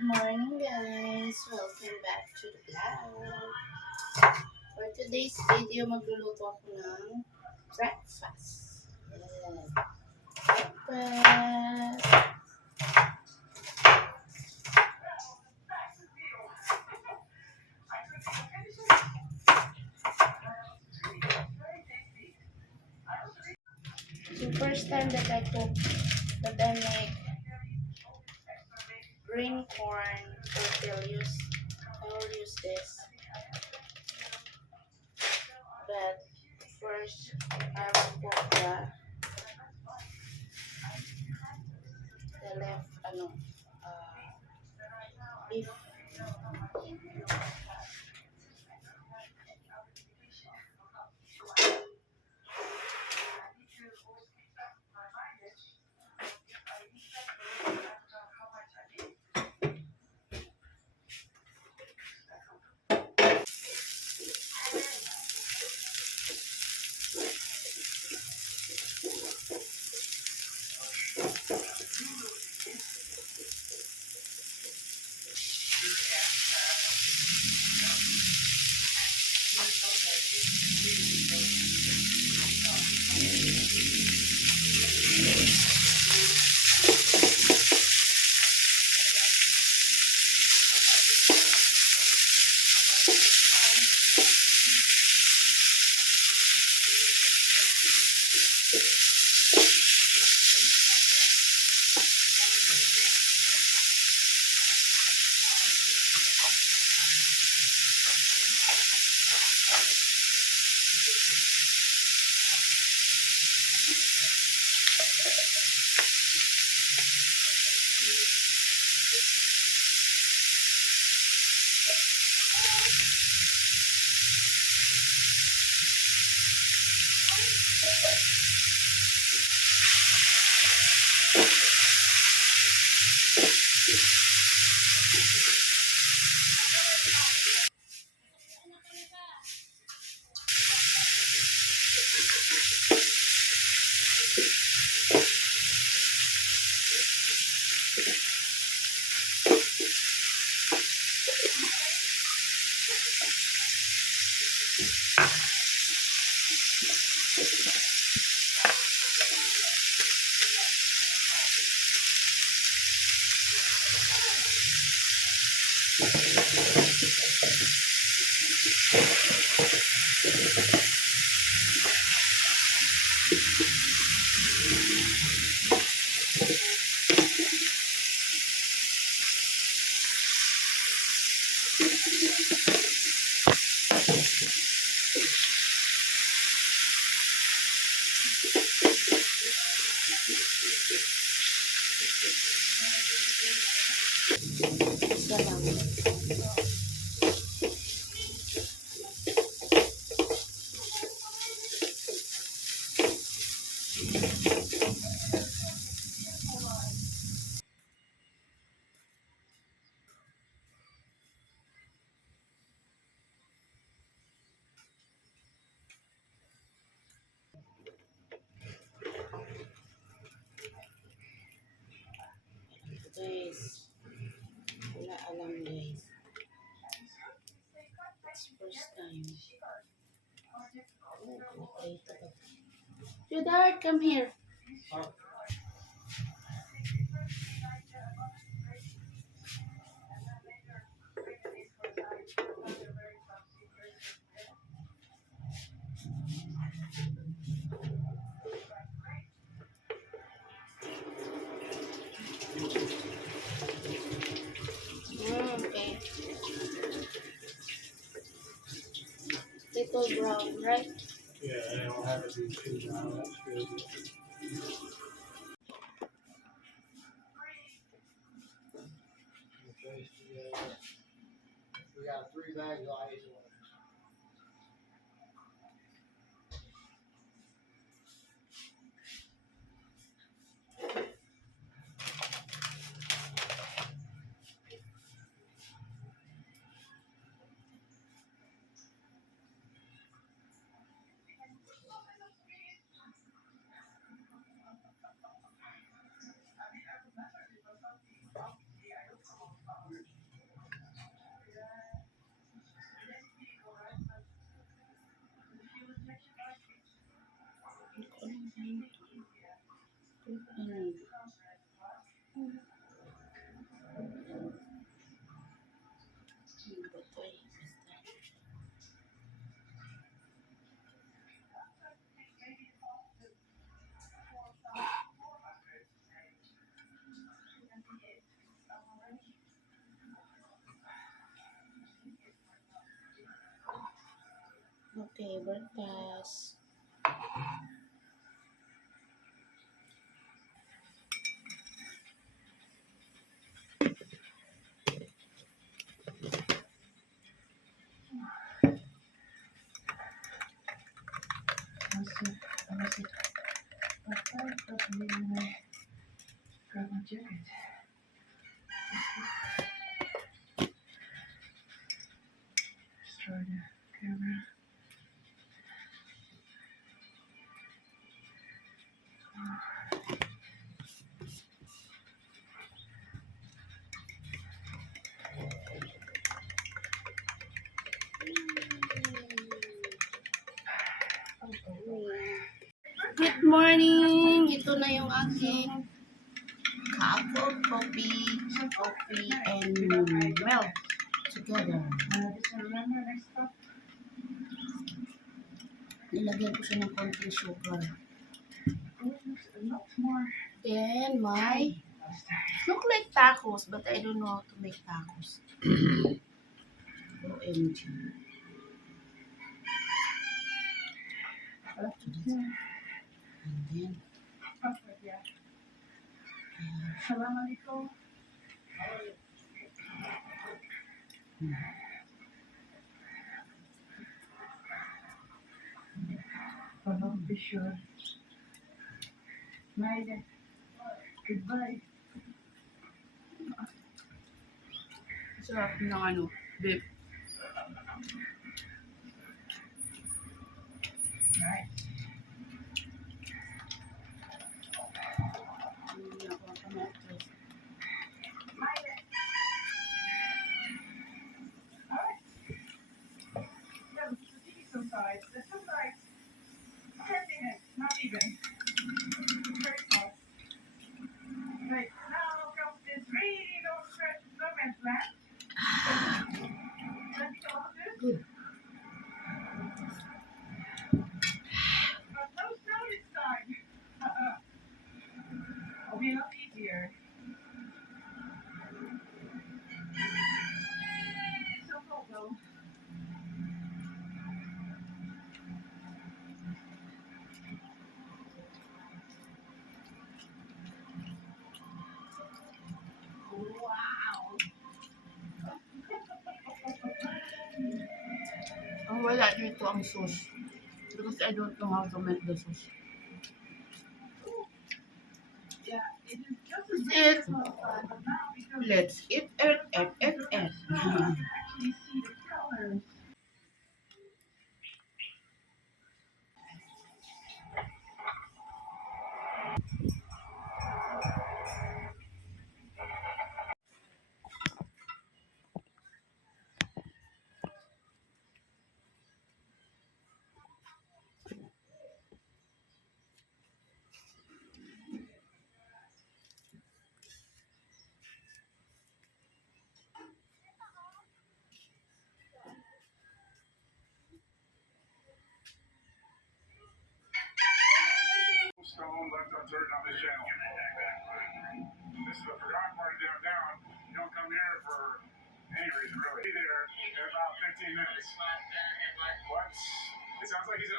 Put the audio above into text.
Good morning, guys. Welcome back to the vlog. For today's video, magluluto ako ng breakfast. Breakfast. So, first time that I cook, that I make green corn tortillas. I will use this. But first, I will cook the left, beef. Isa lang. Guys, wala alam guys. It's first time. Judard, come here. Okay. Little brown, right? Yeah, I don't have it be too now. That's good. Okay, so we got 3 bags of ice. Ano? Ano ba ito eh? Okay, breakfast. Grab my jacket. Just try the camera. Good morning! Ito na yung aking cup of coffee and milk together. Nilagyan ko siya ng konting sugar. Then my look like tacos, but I don't know how to make tacos. OMG. And then, Assalamualaikum. Be sure. Bye. Goodbye. sarap ng ano, beef. Right. The two sides, 10 minutes, not even. Very fast. Right, now comes this really long stretch of no man's land. Let me go on this. Good. But no snow this time. It'll be a lot easier. So cold though. Wow! Ang wala dito ang sauce. Because I don't know how to make the sauce. Yeah, it is just That's as it. but now because Let's eat it. actually see the colors. Stone left unturned on this channel. This is the forgotten part of downtown. You don't come here for any reason, really. Be there in about 15 minutes. What? It sounds like he's in a